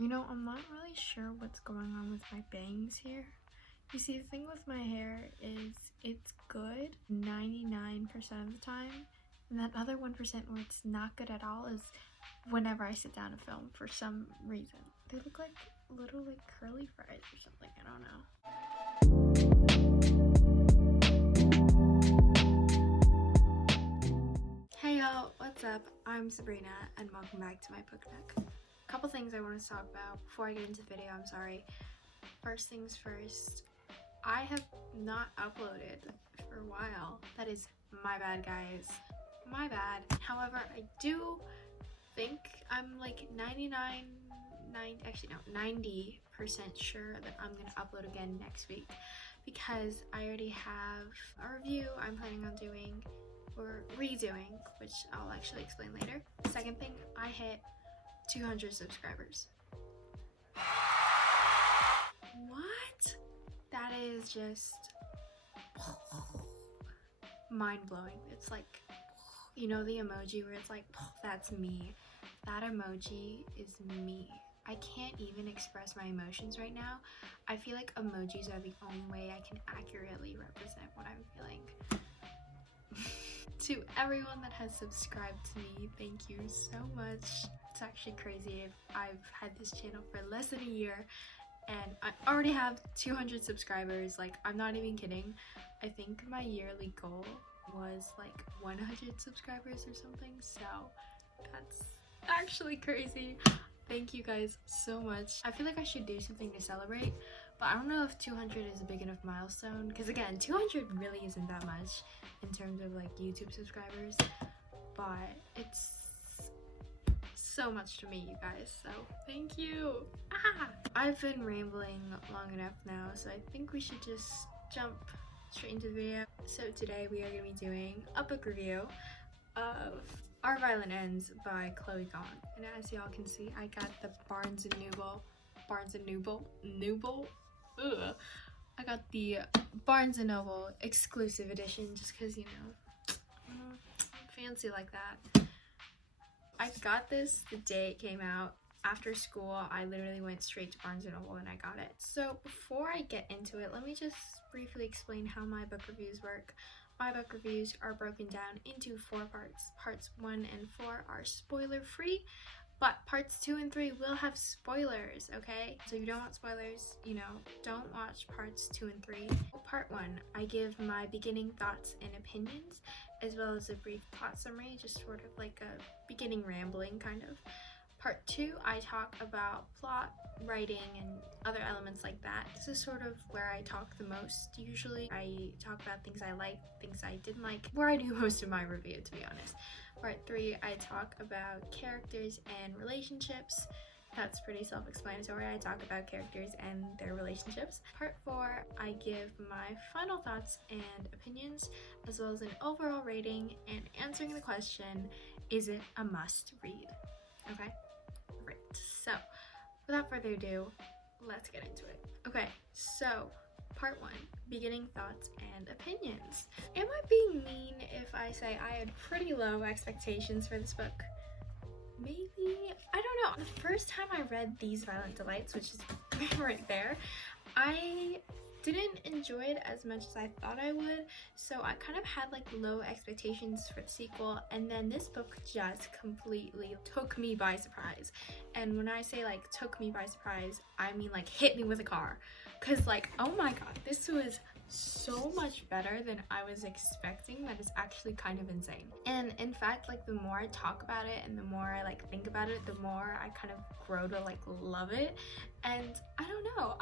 You know, I'm not really sure what's going on with my bangs here. You see, the thing with my hair is it's good 99% of the time, and that other 1% where it's not good at all is whenever I sit down to film for some reason. They look like little like curly fries or something, I don't know. Hey y'all, what's up? I'm Sabrina and welcome back to my book nook. A couple things I want to talk about before I get into the video. I'm sorry. First things first, I have not uploaded for a while. That is my bad, guys. My bad. However, I do think I'm like 90% sure that I'm gonna upload again next week because I already have a review I'm planning on doing or redoing, which I'll actually explain later. Second thing, I hit 200 subscribers. What? That is just mind-blowing. It's like, you know the emoji where it's like, that's me. That emoji is me. I can't even express my emotions right now. I feel like emojis are the only way I can accurately represent what I'm feeling. To everyone that has subscribed to me, thank you so much. It's actually crazy. I've had this channel for less than a year and I already have 200 subscribers. Like, I'm not even kidding. I think my yearly goal was like 100 subscribers or something, so that's actually crazy. Thank you guys so much. I feel like I should do something to celebrate, but I don't know if 200 is a big enough milestone because again, 200 really isn't that much in terms of like YouTube subscribers, but it's so much to me, you guys, so thank you. I've been rambling long enough now, so I think we should just jump straight into the video. So today we are going to be doing a book review of Our Violent Ends by Chloe Gong, and as y'all can see, I got the Barnes & Noble, I got the Barnes & Noble exclusive edition just because, you know, I'm fancy like that. I got this the day it came out. After school, I literally went straight to Barnes & Noble and I got it. So before I get into it, let me just briefly explain how my book reviews work. My book reviews are broken down into 4 parts. Parts 1 and 4 are spoiler free, but parts 2 and 3 will have spoilers, okay? So if you don't want spoilers, you know, don't watch parts 2 and 3. Part 1, I give my beginning thoughts and opinions, as well as a brief plot summary, just sort of like a beginning rambling kind of. Part 2, I talk about plot, writing, and other elements like that. This is sort of where I talk the most. Usually I talk about things I like, things I didn't like, where I do most of my review, to be honest. Part 3, I talk about characters and relationships. That's pretty self-explanatory. I talk about characters and their relationships. Part 4, I give my final thoughts and opinions, as well as an overall rating and answering the question, is it a must read? Okay? Right, so without further ado, let's get into it. Okay, so part 1, beginning thoughts and opinions. Am I being mean if I say I had pretty low expectations for this book? Maybe? I don't know. The first time I read These Violent Delights, which is right there, I didn't enjoy it as much as I thought I would, so I kind of had like low expectations for the sequel, and then this book just completely took me by surprise. And when I say like took me by surprise, I mean like hit me with a car, because like, oh my god, this was so much better than I was expecting. That is actually kind of insane. And in fact, like the more I talk about it and the more I like think about it, the more I kind of grow to like love it. And I don't know,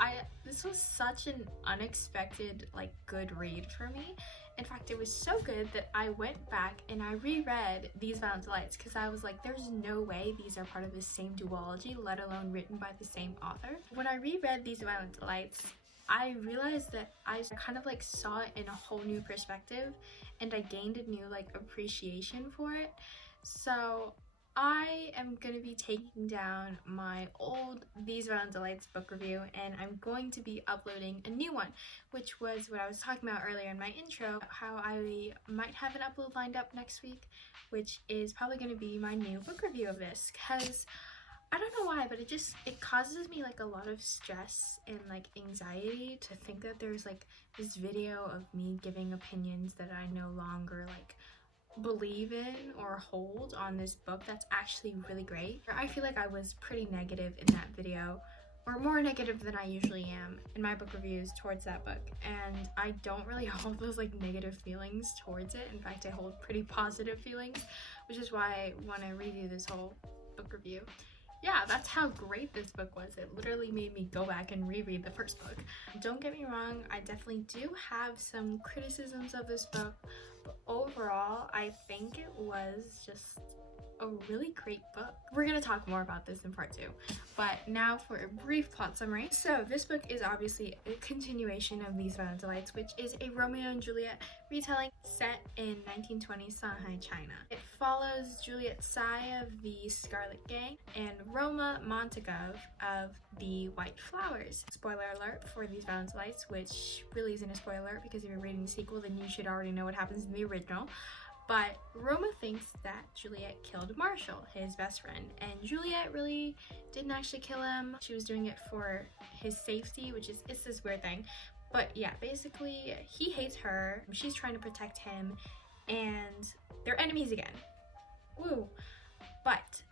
this was such an unexpected like good read for me. In fact, it was so good that I went back and I reread These Violent Delights because I was like, there's no way these are part of the same duology, let alone written by the same author. When I reread These Violent Delights, I realized that I kind of like saw it in a whole new perspective and I gained a new like appreciation for it. So I am going to be taking down my old These Violent Delights book review and I'm going to be uploading a new one, which was what I was talking about earlier in my intro, how I might have an upload lined up next week, which is probably going to be my new book review of this, because I don't know why, but it causes me like a lot of stress and like anxiety to think that there's like this video of me giving opinions that I no longer like believe in or hold on this book that's actually really great. I feel like I was pretty negative in that video, or more negative than I usually am in my book reviews towards that book, and I don't really hold those like negative feelings towards it. In fact, I hold pretty positive feelings, which is why I want to redo this whole book review. Yeah, that's how great this book was. It literally made me go back and reread the first book. Don't get me wrong, I definitely do have some criticisms of this book, but overall, I think it was just a really great book. We're gonna talk more about this in part 2, but now for a brief plot summary. So this book is obviously a continuation of These Violent Delights, which is a Romeo and Juliet retelling set in 1920s Shanghai, China. It follows Juliet Tsai of the Scarlet Gang and Roma Montagov of the White Flowers. Spoiler alert for These Violent Delights, which really isn't a spoiler alert because if you're reading the sequel, then you should already know what happens in the original. But Roma thinks that Juliet killed Marshall, his best friend, and Juliet really didn't actually kill him. She was doing it for his safety, which is, it's this weird thing. But yeah, basically, he hates her, she's trying to protect him, and they're enemies again. Woo! But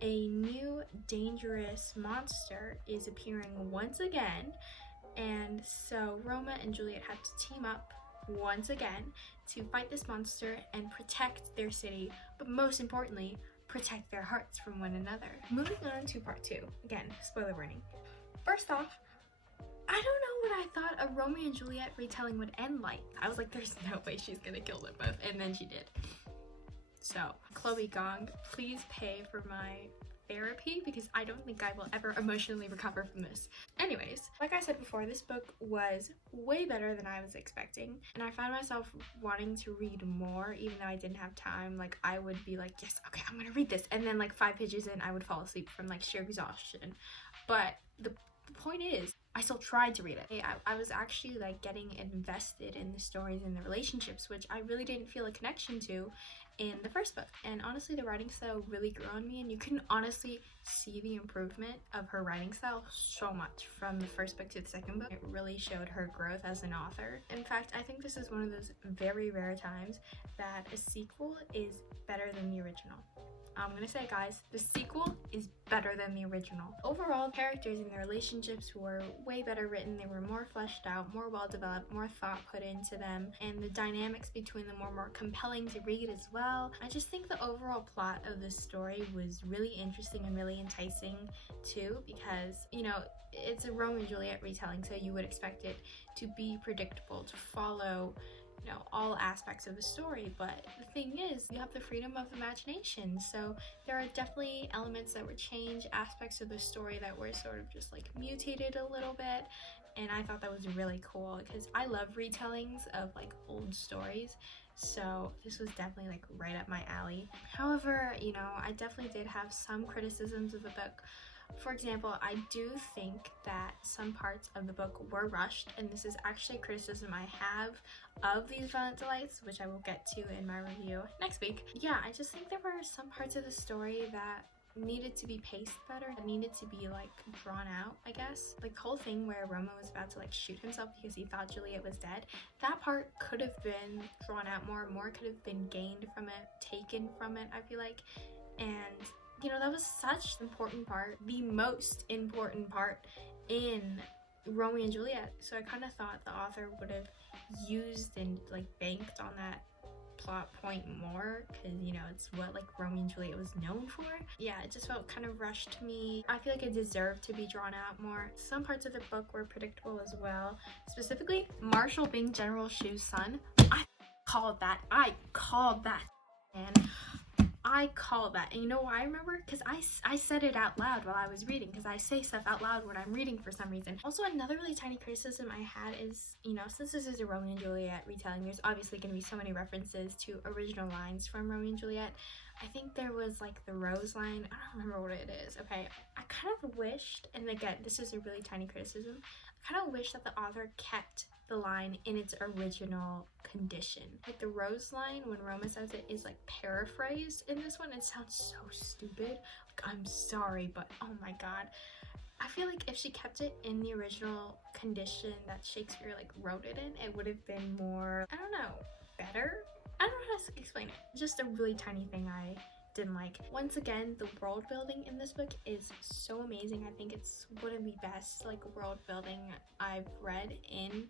a new dangerous monster is appearing once again, and so Roma and Juliet have to team up once again to fight this monster and protect their city, but most importantly, protect their hearts from one another. Moving on to part 2. Again, spoiler warning. First off, I don't know what I thought a Romeo and Juliet retelling would end like. I was like, there's no way she's gonna kill them both, and then she did. So, Chloe Gong, please pay for my therapy because I don't think I will ever emotionally recover from this. Anyways, like I said before, this book was way better than I was expecting, and I found myself wanting to read more even though I didn't have time. Like, I would be like, yes, okay, I'm gonna read this, and then like 5 pages in I would fall asleep from like sheer exhaustion. But the point is, I still tried to read it. I was actually like getting invested in the stories and the relationships, which I really didn't feel a connection to in the first book. And honestly, the writing style really grew on me, and you can honestly see the improvement of her writing style so much from the first book to the second book. It really showed her growth as an author. In fact, I think this is one of those very rare times that a sequel is better than the original. I'm gonna say, guys, the sequel is better than the original. Overall, characters and their relationships were way better written. They were more fleshed out, more well developed, more thought put into them, and the dynamics between them were more compelling to read as well. I just think the overall plot of this story was really interesting and really enticing too, because, you know, it's a Romeo and Juliet retelling, so you would expect it to be predictable, to follow, you know, all aspects of the story. But the thing is, you have the freedom of imagination, so there are definitely elements that were changed, aspects of the story that were sort of just like mutated a little bit, and I thought that was really cool because I love retellings of like old stories, so this was definitely like right up my alley. However, you know, I definitely did have some criticisms of the book. For example, I do think that some parts of the book were rushed, and this is actually a criticism I have of These Violent Delights, which I will get to in my review next week. Yeah, I just think there were some parts of the story that needed to be paced better, that needed to be like drawn out, I guess. Like the whole thing where Roma was about to like shoot himself because he thought Juliet was dead, that part could have been drawn out more could have been gained from it, taken from it, I feel like. And you know, that was such an important part, the most important part in Romeo and Juliet. So I kind of thought the author would have used and like banked on that plot point more, because, you know, it's what like Romeo and Juliet was known for. Yeah, it just felt kind of rushed to me. I feel like it deserved to be drawn out more. Some parts of the book were predictable as well. Specifically, Marshall being General Shu's son. I called that. And I call that. And you know why I remember? Because I said it out loud while I was reading, because I say stuff out loud when I'm reading for some reason. Also, another really tiny criticism I had is, you know, since this is a Romeo and Juliet retelling, there's obviously going to be so many references to original lines from Romeo and Juliet, I think there was like the rose line. I don't remember what it is. Okay, I kind of wished, and again, this is a really tiny criticism, I kind of wish that the author kept the line in its original condition. Like the rose line, when Roma says it, is like paraphrased in this one. It sounds so stupid. Like, I'm sorry, but oh my god. I feel like if she kept it in the original condition that Shakespeare like wrote it in, it would have been more, I don't know, better? I don't know how to explain it. Just a really tiny thing I didn't like. Once again, the world building in this book is so amazing. I think it's one of the best like world building I've read in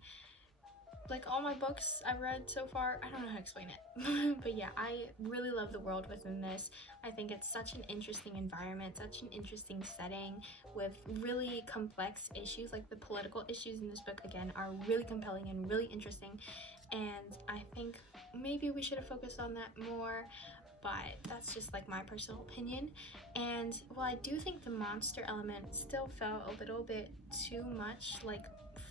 like all my books I've read so far. I don't know how to explain it. But yeah, I really love the world within this. I think it's such an interesting environment, such an interesting setting with really complex issues. Like the political issues in this book, again, are really compelling and really interesting. And I think maybe we should have focused on that more, but that's just like my personal opinion. And while I do think the monster element still felt a little bit too much like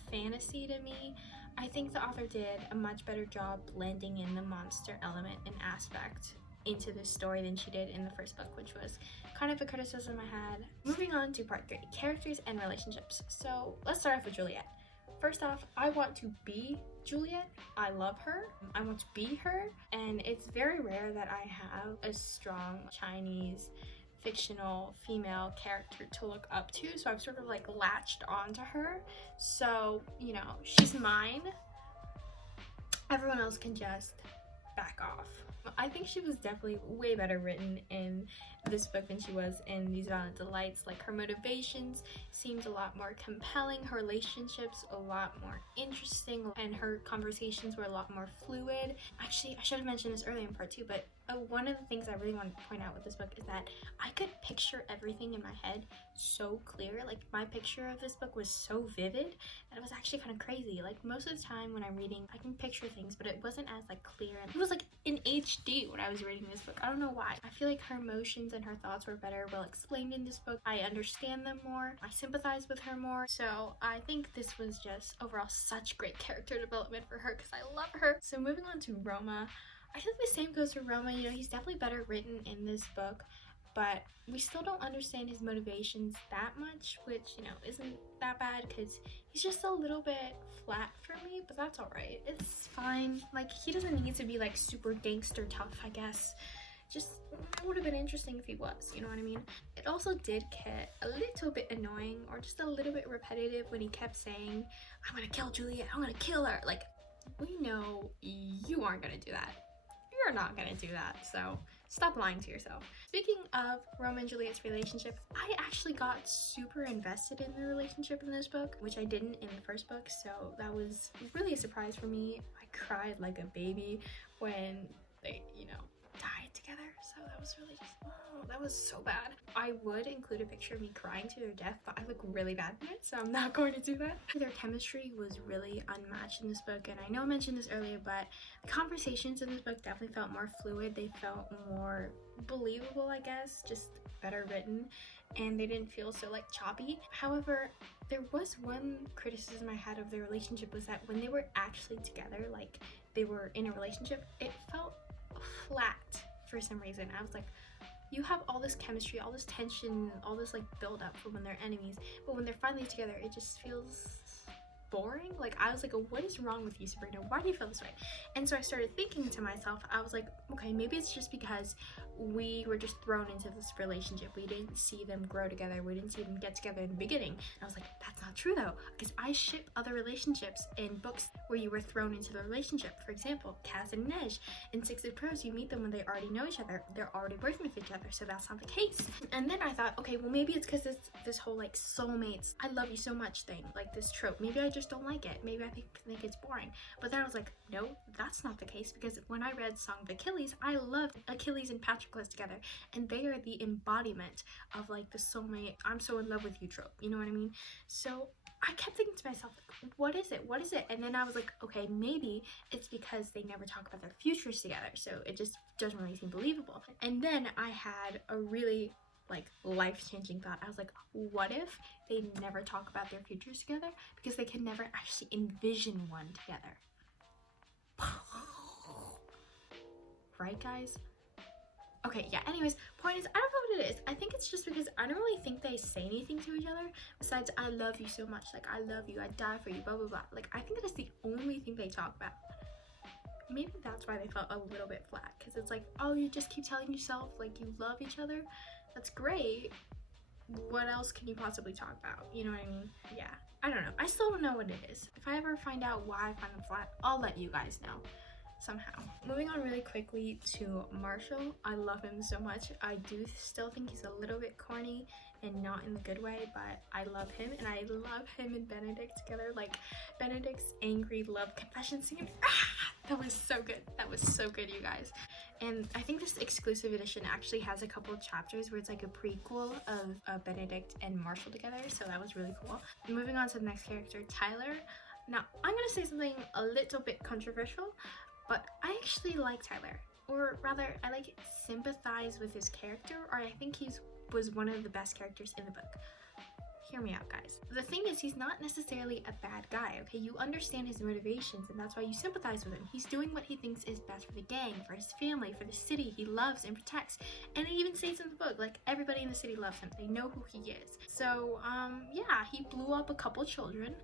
fantasy to me, I think the author did a much better job blending in the monster element and aspect into this story than she did in the first book, which was kind of a criticism I had. Moving on to part 3, characters and relationships. So let's start off with Juliet. First off, I want to be Juliet. I love her. I want to be her. And it's very rare that I have a strong Chinese fictional female character to look up to, so I've sort of like latched onto her. So, you know, she's mine. Everyone else can just back off. I think she was definitely way better written in this book than she was in These Violent Delights. Like her motivations seemed a lot more compelling, her relationships a lot more interesting, and her conversations were a lot more fluid. Actually, I should have mentioned this earlier in part 2, but one of the things I really want to point out with this book is that I could picture everything in my head so clear. Like my picture of this book was so vivid that it was actually kind of crazy. Like most of the time when I'm reading, I can picture things, but it wasn't as like clear. It was like in HD when I was reading this book. I don't know why. I feel like her emotions and her thoughts were better well explained in this book. I understand them more. I sympathize with her more. So I think this was just overall such great character development for her because I love her. So moving on to Roma. I think the same goes for Roma. You know, he's definitely better written in this book, but we still don't understand his motivations that much, which, you know, isn't that bad because he's just a little bit flat for me, but that's all right. It's fine. Like, he doesn't need to be like super gangster tough, I guess. Just, it would have been interesting if he was, you know what I mean? It also did get a little bit annoying or just a little bit repetitive when he kept saying, I'm gonna kill Juliet, I'm gonna kill her. Like, we know you aren't gonna do that. You're not gonna do that, so stop lying to yourself. Speaking of Roma and Juliet's relationship, I actually got super invested in their relationship in this book, which I didn't in the first book, so that was really a surprise for me. I cried like a baby when they, you know, died together, so that was really just, oh, that was so bad. I would include a picture of me crying to their death, but I look really bad in it, so I'm not going to do that. Their chemistry was really unmatched in this book, and I know I mentioned this earlier, but the conversations in this book definitely felt more fluid. They felt more believable, I guess, just better written, and they didn't feel so like choppy. However, there was one criticism I had of their relationship was that when they were actually together, like they were in a relationship, it felt flat for some reason. I was like, you have all this chemistry, all this tension, all this like build up for when they're enemies, but when they're finally together, it just feels boring. Like I was like, what is wrong with you, Sabrina? Why do you feel this way? And so I started thinking to myself, I was like, okay, maybe it's just because we were just thrown into this relationship. We didn't see them grow together. We didn't see them get together in the beginning. And I was like, that's not true though, because I ship other relationships in books where you were thrown into the relationship. For example, Kaz and Nej. In Six of Crows, you meet them when they already know each other. They're already working with each other, so that's not the case. And then I thought, okay, well maybe it's because it's this whole like soulmates, I love you so much thing, like this trope. Maybe I just don't like it. Maybe I think it's boring. But then I was like, no, that's not the case, because when I read Song of Achilles, I loved Achilles and Patroclus together, and they are the embodiment of like the soulmate, I'm so in love with you trope, you know what I mean? So I kept thinking to myself, like, what is it? And then I was like, okay, maybe it's because they never talk about their futures together, so it just doesn't really seem believable. And then I had a really like life-changing thought. I was like, what if they never talk about their futures together because they can never actually envision one together? Right, guys? Okay, yeah, anyways, point is, I don't know what it is. I think it's just because I don't really think they say anything to each other besides, I love you so much, like, I love you, I die for you, blah, blah, blah. Like, I think that is the only thing they talk about. Maybe that's why they felt a little bit flat, because it's like, oh, you just keep telling yourself, like, you love each other? That's great. What else can you possibly talk about? You know what I mean? Yeah, I don't know. I still don't know what it is. If I ever find out why I find them flat, I'll let you guys know. Somehow. Moving on really quickly to Marshall. I love him so much. I do still think he's a little bit corny and not in the good way, but I love him, and I love him and Benedict together. Like, Benedict's angry love confession scene. That was so good. That was so good, you guys. And I think this exclusive edition actually has a couple of chapters where it's like a prequel of Benedict and Marshall together, so that was really cool. Moving on to the next character, Tyler. Now, I'm gonna say something a little bit controversial, but I actually like Tyler, or rather, I like sympathize with his character, or I think he was one of the best characters in the book. Hear me out, guys. The thing is, he's not necessarily a bad guy, okay? You understand his motivations, and that's why you sympathize with him. He's doing what he thinks is best for the gang, for his family, for the city he loves and protects. And it even states in the book, like, everybody in the city loves him. They know who he is. So, yeah, he blew up a couple children.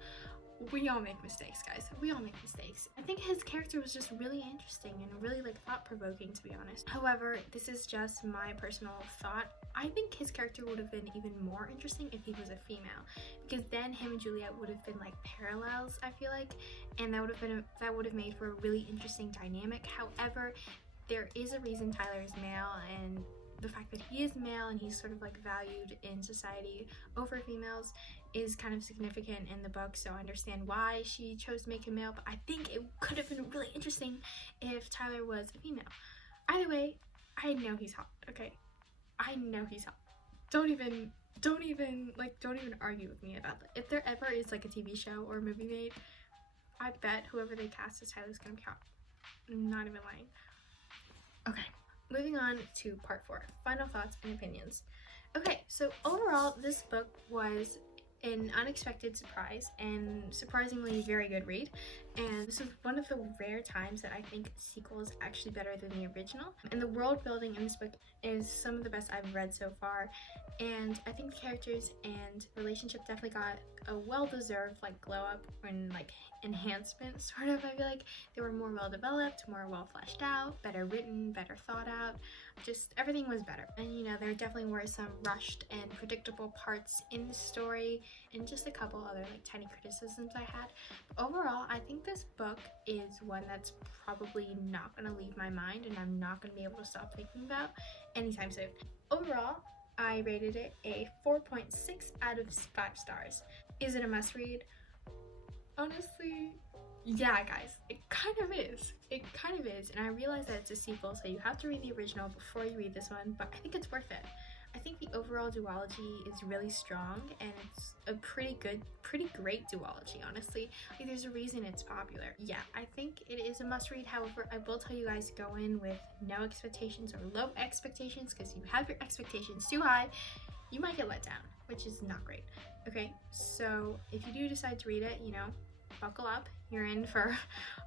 We all make mistakes, guys. We all make mistakes. I think his character was just really interesting and really, like, thought-provoking, to be honest. However, this is just my personal thought. I think his character would have been even more interesting if he was a female, because then him and Juliet would have been like parallels, I feel like, and that would have made for a really interesting dynamic. However, there is a reason Tyler is male, and the fact that he is male and he's sort of like valued in society over females is kind of significant in the book, so I understand why she chose to make him male, but I think it could have been really interesting if Tyler was a female. Either way, I know he's hot, okay? I know he's hot. Don't even argue with me about that. If there ever is like a TV show or a movie made, I bet whoever they cast as Tyler's gonna be hot. I'm not even lying. Okay. Moving on to part 4, final thoughts and opinions. Okay, so overall, this book was an unexpected surprise and surprisingly very good read, and this is one of the rare times that I think a sequel is actually better than the original, and the world building in this book is some of the best I've read so far, and I think the characters and relationship definitely got a well-deserved like glow up and like enhancement, sort of. I feel like they were more well developed, more well fleshed out, better written, better thought out, just everything was better. And you know, there definitely were some rushed and predictable parts in the story and just a couple other like tiny criticisms I had. But overall, I think this book is one that's probably not going to leave my mind and I'm not going to be able to stop thinking about anytime soon. Overall, I rated it a 4.6 out of 5 stars. Is it a must read? Honestly, yeah, guys, it kind of is. It kind of is, and I realize that it's a sequel, so you have to read the original before you read this one, but I think it's worth it. I think the overall duology is really strong, and it's a pretty great duology, honestly. Like, there's a reason it's popular. Yeah, I think it is a must-read. However, I will tell you guys, go in with no expectations or low expectations, because you have your expectations too high, you might get let down, which is not great. Okay, so if you do decide to read it, you know, buckle up. You're in for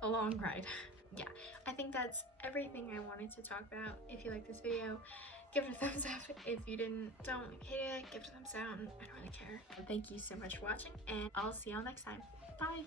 a long ride. Yeah, I think that's everything I wanted to talk about. If you like this video, give it a thumbs up. If you don't hate it, give it a thumbs down. I don't really care. Thank you so much for watching, and I'll see y'all next time. Bye!